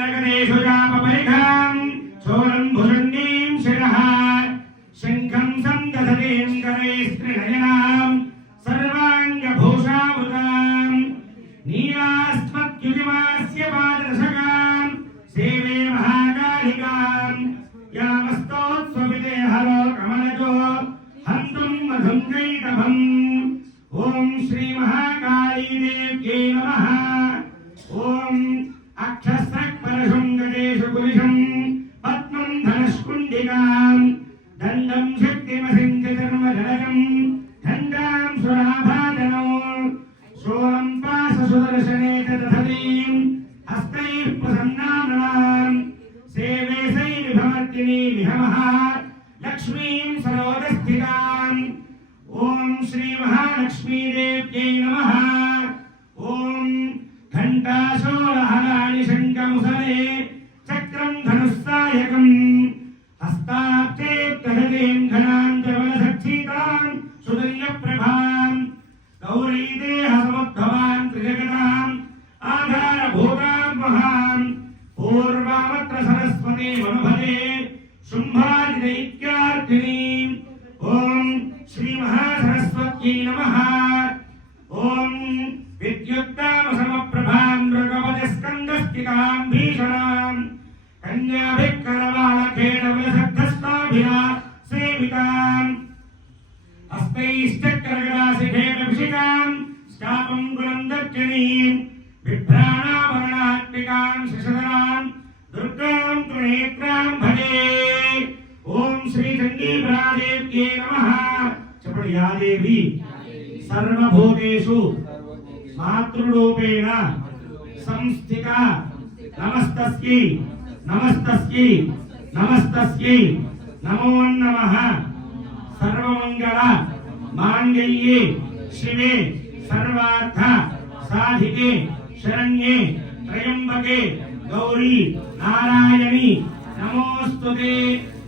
चक्रगदेषु चापपरिखाम् चोरम् भुषण्डीम् शिरः शङ्खम् सन्दधतीम् करैस्त्रिनयनाम् सर्वाङ्गभूषावृताम् श्रीमहाकालीदेव्यै नमः। ॐ अक्षस्रक्परशृङ्गदेषु धनुष्कुण्डिकाम् दण्डम् शक्तिमसिञ्च चर्मजलजम् दण्डाम् सुराभाजनौ सोऽहम् पाशसुदर्शने च दधतीम् हस्तैः प्रसन्नाननाम् सेवे सैर्भमर्दिनी विहमः लक्ष्मीम् सरोदस्थिताम् ॐ श्रीमहालक्ष्मीदेव्यै नमः। ॐ घण्टाशोलहलानि शङ्खमुसले चक्रम् धनुस्सायकम् पूर्वामत्र सरस्वती मनुभते शुम्भादिदैत्यार्थिनीम् ॐ श्रीमहासरस्वत्यै नमः। ॐ विद्युत्तामसमप्रभाम् मृगवजस्कन्दस्थिताम् भीषणाम् कन्याभिः सेविताम् हस्तैश्चक्रगदाशिखेटभिषिकाम् स्थापम् गुणम् दक्षिणीम् बिभ्राणाभरणात्मिकाम् शशधराम् दुर्गाम् त्रिनेत्राम् भजे ॐ श्रीचण्डीप्रादेव्ये नमः చెప్పండి యా దేవి సర్వభూతేషు మాతృరూపేణ సంస్థిత నమస్తస్యై నమస్తస్యై నమస్తస్యై నమో నమ. సర్వమంగళ మాంగళ్యే శివే సర్వార్థ సాధికే శరణ్యే త్రయంబకే గౌరీ నారాయణి. నమోస్తుతే